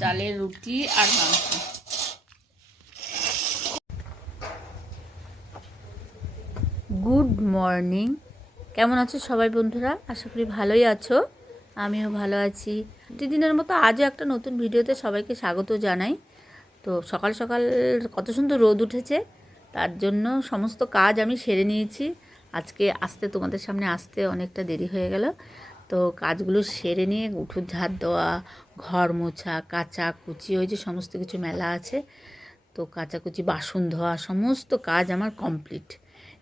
চালের রুটি আর মাংস। গুড মর্নিং, কেমন আছো সবাই বন্ধুরা? আশা করি ভালোই আছো, আমিও ভালো আছি। প্রতিদিনের মতো আজও একটা নতুন ভিডিওতে সবাইকে স্বাগত জানাই। তো সকাল সকাল কত সুন্দর রোদ উঠেছে, তার জন্য সমস্ত কাজ আমি সেরে নিয়েছি। আজকে তোমাদের সামনে আসতে অনেকটা দেরি হয়ে গেল। তো কাজগুলো সেরে নিয়ে উঠোন ঝাড় দেওয়া, ঘর মোছা, কাচা কুচি, ওই যে সমস্ত কিছু মেলা আছে, তো কাচাকুচি, বাসন ধোয়া, সমস্ত কাজ আমার কমপ্লিট।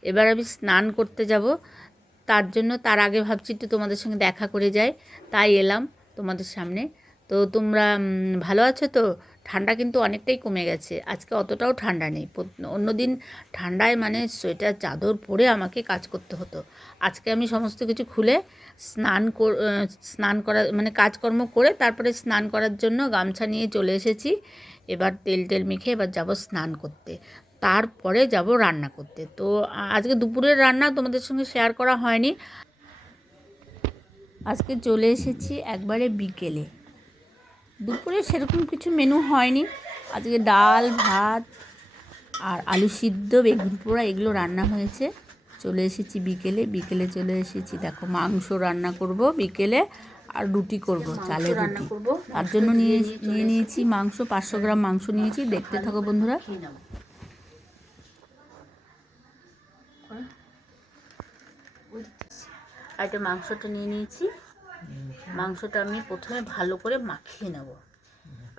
এবার আমি স্নান করতে যাব, তার আগে ভাবছি তো তোমাদের সঙ্গে দেখা করে যাই, তাই এলাম তোমাদের সামনে। তো তোমরা ভালো আছো তো? ঠান্ডা কিন্তু অনেকটাই কমে গেছে, আজকে অতটাও ঠান্ডা নেই। অন্যদিন ঠান্ডায় মানে সোয়েটার চাদর পরে আমাকে কাজ করতে হতো। আজকে আমি সমস্ত কিছু খুলে স্নান করা মানে কাজকর্ম করে তারপরে স্নান করার জন্য গামছা নিয়ে চলে এসেছি। এবার তেল মেখে এবার যাব স্নান করতে, তারপরে যাব রান্না করতে। তো আজকে দুপুরের রান্না তোমাদের সঙ্গে শেয়ার করা হয়নি, আজকে চলে এসেছি একবারে বিকেলে। দুপুরে সেরকম কিছু মেনু হয়নি, আজকে ডাল ভাত আর আলু সিদ্ধ, বেগুন পোড়া এগুলো রান্না হয়েছে। চলে এসেছি বিকেলে চলে এসেছি। দেখো, মাংস রান্না করব বিকেলে, আর রুটি করব, চালের রুটি। তার জন্য নিয়ে নিয়েছি মাংস, 500 গ্রাম মাংস নিয়েছি। দেখতে থাকো বন্ধুরা। আর এটা মাংসটা নিয়ে নিয়েছি। মাংসটা আমি প্রথমে ভালো করে মাখিয়ে নেব।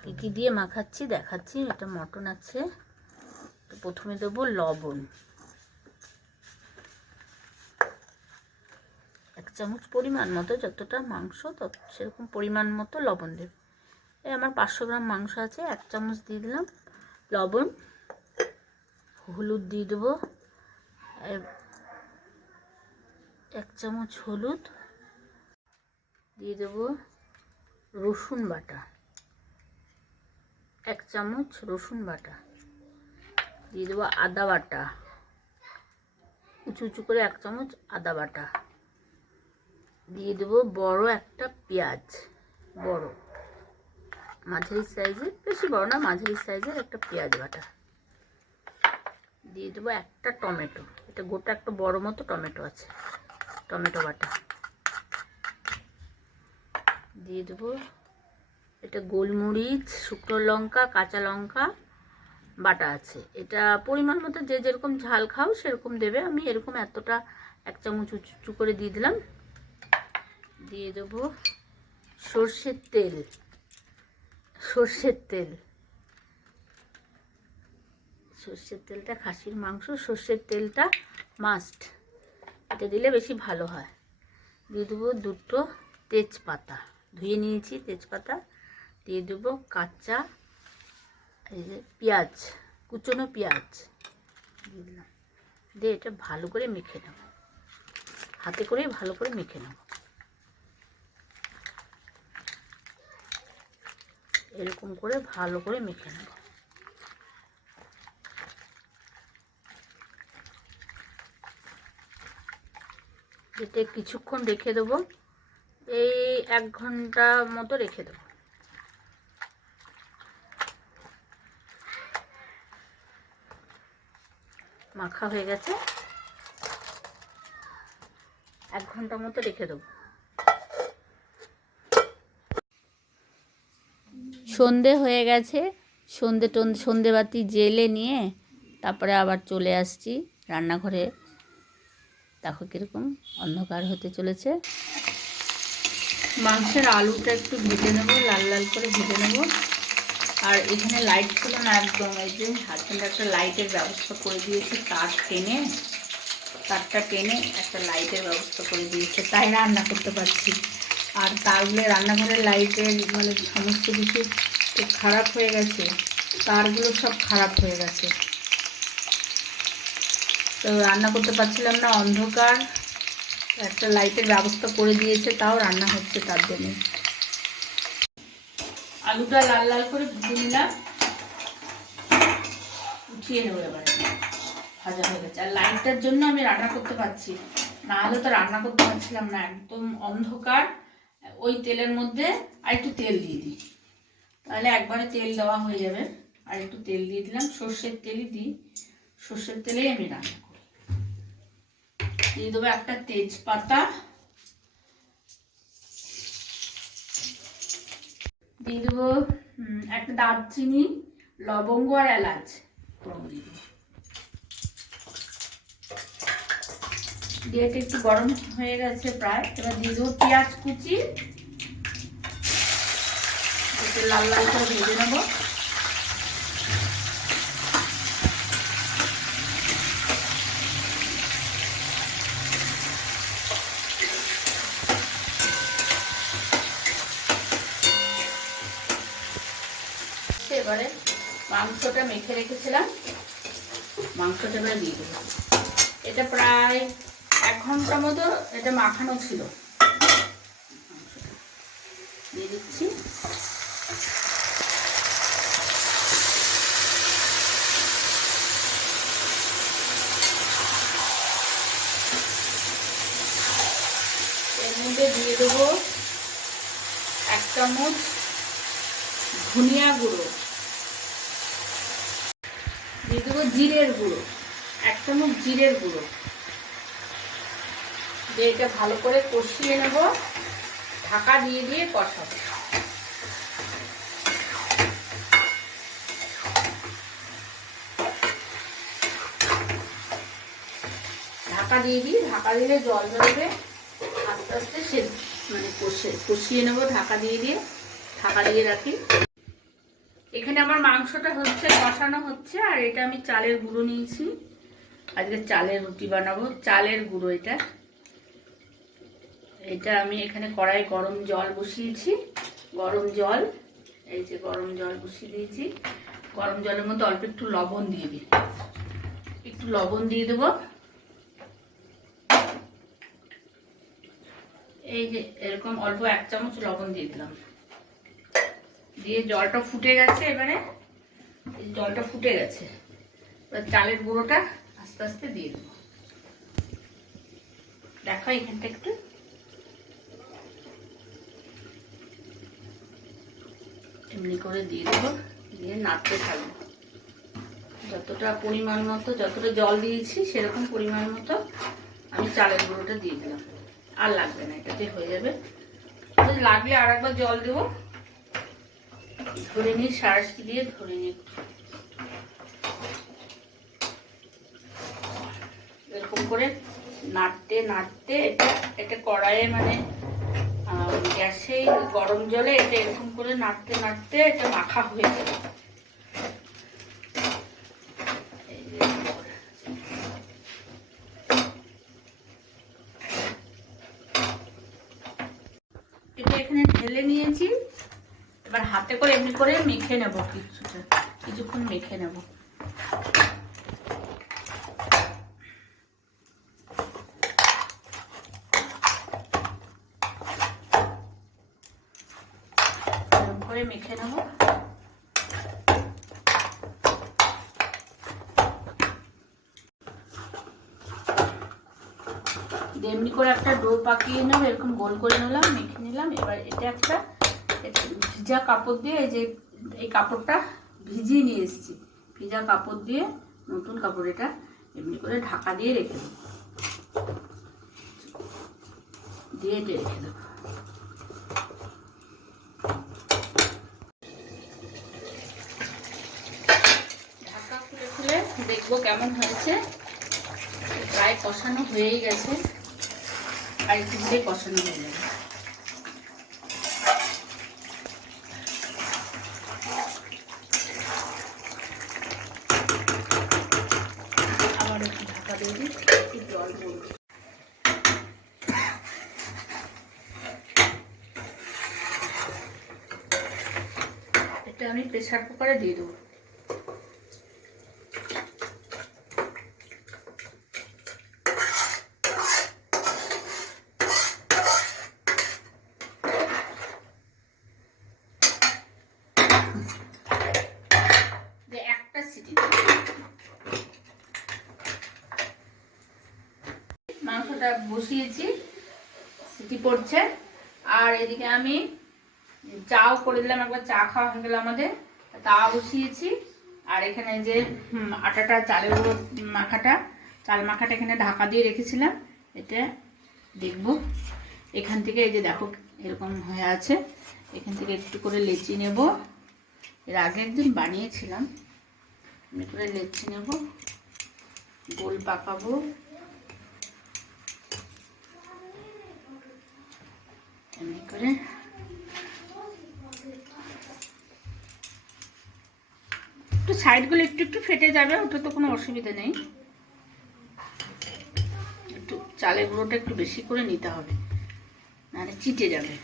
কী কী দিয়ে মাখাচ্ছি দেখাচ্ছি। এটা মটন আছে, তো প্রথমে দেবো লবণ, 1 চামচ পরিমাণ মতো, যতটা মাংস তো সেরকম পরিমাণ মতো লবণ দেব। এই আমার 500 গ্রাম মাংস আছে, 1 চামচ দিয়ে দিলাম লবণ। হলুদ দিয়ে দেবো 1 চামচ হলুদ দিয়ে দেবো। রসুন বাটা 1 চামচ, রসুন বাটা দিয়ে দেবো। আদা বাটা উঁচু উঁচু করে 1 চামচ আদা বাটা দিয়ে দেবো। বড় একটা পেঁয়াজ, বড় মাঝারি সাইজের, বেশি বড় না, মাঝারি সাইজের একটা পেঁয়াজ বাটা দিয়ে দেবো। একটা টমেটো, এটা গোটা একটা বড় মতো টমেটো আছে, টমেটো বাটা দিয়ে দেবো। এটা গোলমরিচ, শুকনো লঙ্কা, কাঁচা লঙ্কা বাটা আছে। এটা পরিমাণ মতো যে যেরকম ঝাল খাও সেরকম দেবে। আমি এরকম এতটা 1 চামচ উঁচু করে দিয়ে দিলাম। দিয়ে দেবো সর্ষের তেল, সর্ষের তেলটা, খাসির মাংস সর্ষের তেলটা মাস্ট, এটা দিলে বেশি ভালো হয়। দিয়ে দেবো 2টো তেজপাতা, ধুয়ে নিয়েছি তেজপাতা। দিয়ে দেবো কাঁচা এই যে পেঁয়াজ, কুচনো পেঁয়াজ দিয়ে দিলাম। দিয়ে এটা ভালো করে মেখে নেব, হাতে করে ভালো করে মেখে নেব। এরকম করে ভালো করে মেখে নেব। এতে কিছুক্ষণ রেখে দেবো, এই 1 ঘন্টা মতো রেখে দেবো। মাখা হয়ে গেছে, 1 ঘন্টা মতো রেখে দেবো। সন্ধে হয়ে গেছে, সন্ধেবাতি জেলে নিয়ে তারপরে আবার চলে আসছি রান্নাঘরে। দেখো কীরকম অন্ধকার হতে চলেছে। মাংসের আলুটা একটু ভেজে নেবো, লাল লাল করে ভেজে নেবো। আর এখানে লাইট ছিল না একদম, এই যে হাজব্যান্ড একটা লাইটের ব্যবস্থা করে দিয়েছে, তারটা টেনে একটা লাইটের ব্যবস্থা করে দিয়েছে, তাই রান্না করতে পারছি। আর তারগুলো রান্নাঘরের লাইটের মানে সমস্ত কিছু খারাপ হয়ে গেছে, তারগুলো সব খারাপ হয়ে গেছে, তো রান্না করতে পারছিলাম না, অন্ধকার। একটা লাইটের ব্যবস্থা করে দিয়েছে, তাও রান্না হচ্ছে তার জন্য। আলুটা লাল লাল করে ভেজে নিলাম, উঠিয়ে নেবো এবার। ভাজা হয়ে গেছে, আর লাইটটার জন্য আমি রান্না করতে পারছি, না হলে তো রান্না করতে পারছিলাম না, একদম অন্ধকার। ওই তেলের মধ্যে আর একটু তেল দিয়ে দিই, তাহলে একবারে তেল দেওয়া হয়ে যাবে। আর একটু তেল দিয়ে দিলাম, সর্ষের তেলই দিই, সর্ষের তেলেই আমি রান্না করি। দিয়ে দেবো একটা তেজপাতা, দিয়ে দেবো একটা দারচিনি, লবঙ্গ আর এলাচ দিয়ে দেবো। দিয়ে একটু গরম হয়ে গেছে প্রায়, এবার দিয়ে দেবো পেঁয়াজ কুচি, একটু লাল লাল করে ভেজে নেবো। এবারে মাংসটা মেখে রেখেছিলাম, মাংসটা এবারে দিয়ে দেবো। এটা প্রায় 1 ঘন্টা মতো এটা মাখানো ছিল, দিয়ে দিচ্ছি। এর মধ্যে দিয়ে দেবো 1 চামচ ধনিয়া গুঁড়ো, দিয়ে দেবো জিরের গুঁড়ো, 1 চামচ জিরের গুঁড়ো দিয়ে এটা ভালো করে কষিয়ে নেব, ঢাকা দিয়ে দিয়ে কষাবো। ঢাকা দিয়ে দিই, ঢাকা দিলে জল বেরোবে, আস্তে আস্তে সে মানে কষিয়ে নেবো, ঢাকা দিয়ে দিয়ে ঢাকা দিয়ে রাখি। এখানে আমার মাংসটা হচ্ছে, কষানো হচ্ছে। আর এটা আমি চালের গুঁড়ো নিয়েছি, আজকে চালের রুটি বানাবো। চালের গুঁড়ো এটা, এটা আমি এখানে কড়াই গরম জল বসিয়েছি, গরম জল, এই যে গরম জল বসিয়ে দিয়েছি। গরম জলের মধ্যে অল্প একটু লবণ দিয়ে দিই, একটু লবণ দিয়ে দেবো। এই যে এরকম অল্প 1 চামচ লবণ দিয়ে দিলাম, দিয়ে জলটা ফুটে গেছে। এবারে জলটা ফুটে গেছে, এবার চালের গুঁড়োটা আস্তে আস্তে দিয়ে দেবো। দেখো এখানটা একটু এমনি করে দিয়ে দেবো, দিয়ে নাড়তে থাকবো। যতটা পরিমাণ মতো, যতটা জল দিয়েছি সেরকম পরিমাণ মতো আমি চালের গুঁড়োটা দিয়ে দিলাম। আর লাগবে না, এটাতে হয়ে যাবে। লাগলে আর একবার জল দেবো, ধরে নিই, সারসি দিয়ে ধরে নিই। এরকম করে নাড়তে নাড়তে এটা কড়াইয়ে মানে গ্যাসে গরম জলে এটা এরকম করে নাড়তে নাড়তে এটা মাখা হয়ে যাবে। এটা এখানে ঢেলে নিয়েছি, এবার হাতে করে এমনি করে মেখে নেব, কিছুক্ষণ মেখে নেব। করে মেখে নেব। এমনি করে একটা ডো পাকিয়ে নেব, এরকম গোল করে নিলাম, মেখে নিলাম। এবার এটা একটা ভিজা কাপড় দিয়ে, এই যে এই কাপড়টা ভিজিয়ে নিয়ে এসেছি, ভিজা কাপড় দিয়ে, নতুন কাপড়, এটা এমনি করে ঢাকা দিয়ে রেখে দেবো, দিয়ে এটা রেখে দেবো। ঢাকা খুলে খুলে দেখবো কেমন হয়েছে। প্রায় কষানো হয়েই গেছে, আর একটু দিয়ে কষানো হয়ে যাবে। আবার একটু ঢাকা দিয়ে দিই, একটু জল পড়বে। এটা আমি প্রেসার কুকারে দিয়ে দেবো। একটা সিটি, মাংসটা বসিয়েছি, সিটি পড়ছে, আর এদিকে আমি চাও করে দিলাম, একবার চা খাওয়া হয়ে গেল আমাদের, তাওয়া বসিয়েছি। আর এখানে যে আটাটা চালের গুঁড়ো মাখাটা, চাল মাখাটা এখানে ঢাকা দিয়ে রেখেছিলাম। এটা দেখবো এখান থেকে, এই যে দেখো এরকম হয়ে আছে, এখান থেকে একটু করে লেচি নেব। এর আগের দিন বানিয়েছিলাম, এমনি করে লেচি নেব, গোল পাকাবো। এমনি করে একটু সাইডগুলো একটু একটু ফেটে যাবে, ওটা তো কোনো অসুবিধা নেই। একটু চালের গুঁড়োটা একটু বেশি করে নিতে হবে, নাহলে চিটে যাবে।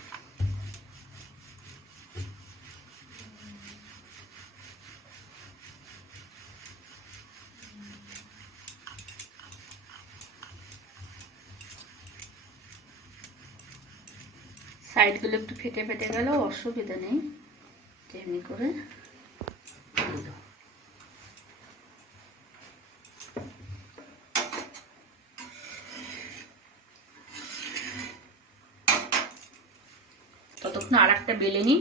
সাইডগুলো একটু ফেটে ফেটে গেলেও অসুবিধা নেই, তেমনি করে ততক্ষণ আর একটা বেলে নিই।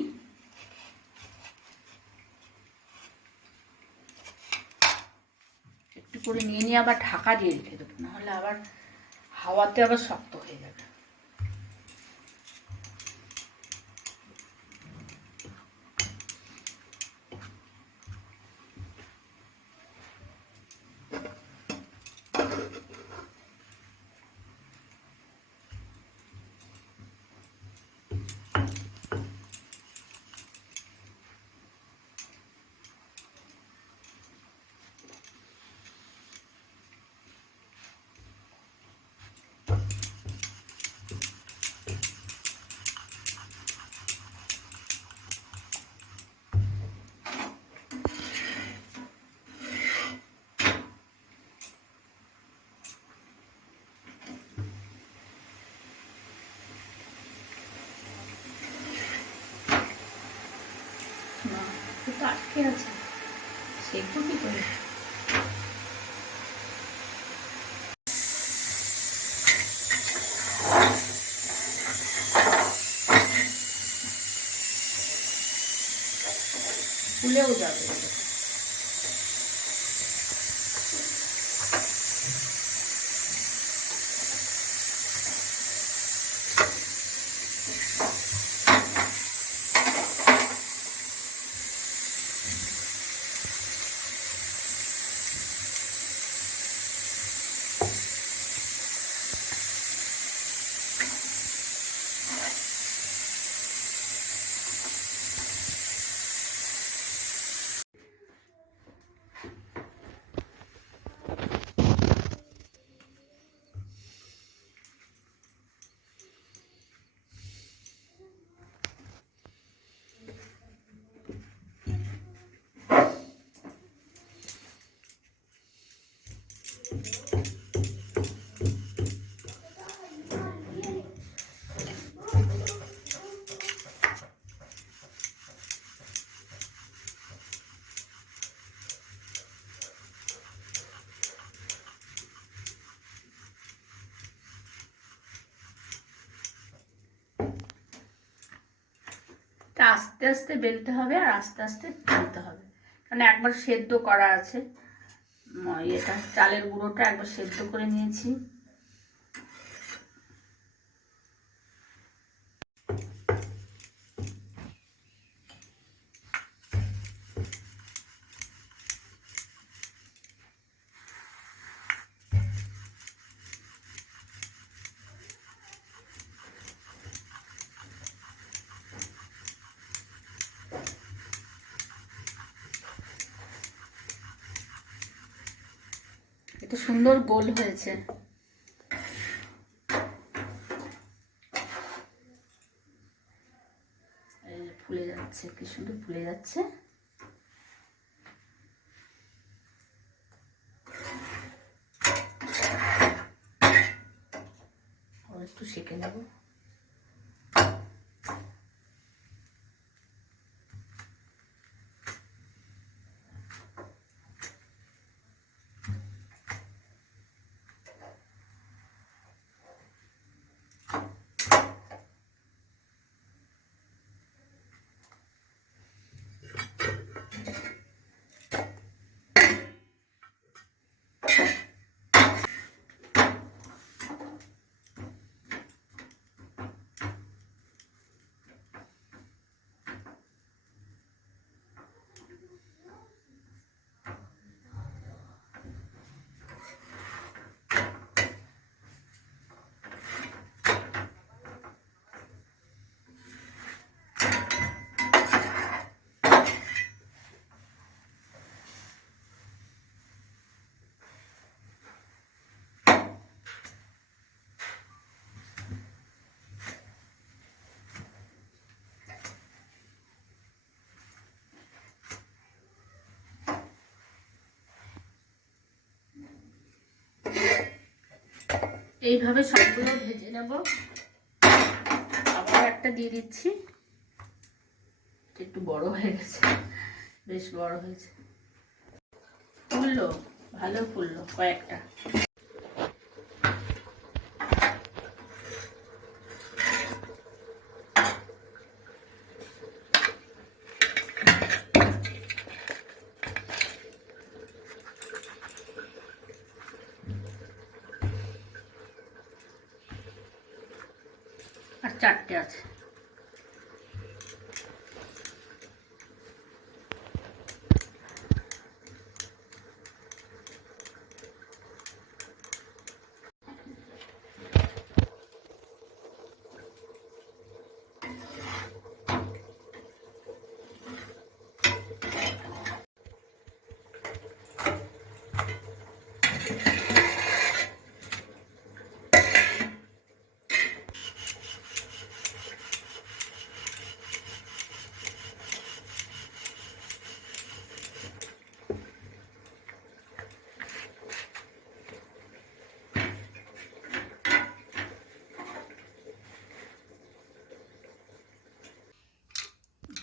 একটু করে নিয়ে আবার ঢাকা দিয়ে রেখে দেবো, নাহলে আবার হাওয়াতে আবার শক্ত হয়ে যাবে। আটকে আছে, সেগুলো কি করে? ফুলেও যাবে। আস্তে আস্তে বেলতে হবে আর আস্তে আস্তে বেলতে হবে, কারণ একবার সেদ্ধ করা আছে। এটা চালের গুঁড়োটা একবার সেদ্ধ করে নিয়েছি। এটা সুন্দর গোল হয়েছে। ফুলে যাচ্ছে, কি সুন্দর ফুলে যাচ্ছে। একটু সেঁকে নেব। এইভাবে সবগুলো ভেজে নেব। আবার একটা দিয়ে দিচ্ছি, একটু বড় হয়ে গেছে, বেশ বড় হয়েছে, ফুললো, ভালো ফুললো কয়েকটা। আর 4টে আছে।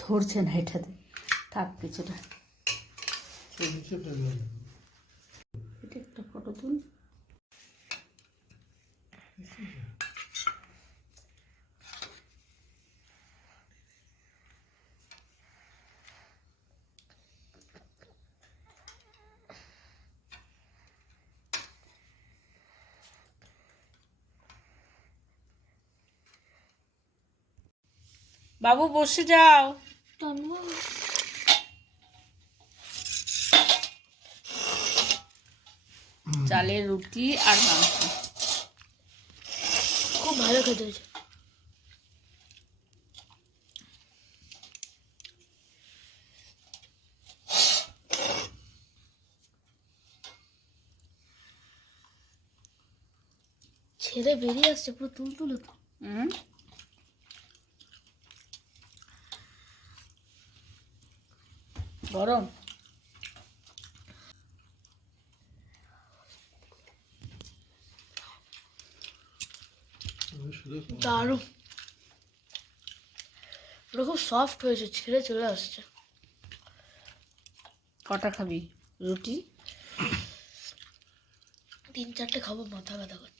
ধরছে না এটাতে, থাক কিছুটা। এটা একটা ফটো তুল। বাবু বসে যাও। চালের রুটি আর মাংস খুব ভালো খেতে হয়েছে। ছেলে বেরিয়ে আসছে পুরো তুলতুলে তো। গরম। দারুণ, পুরো খুব সফট হয়েছে, ছিঁড়ে চলে আসছে। কটা খাবি রুটি? 3-4টে খাবো, মাথা ব্যথা করছে।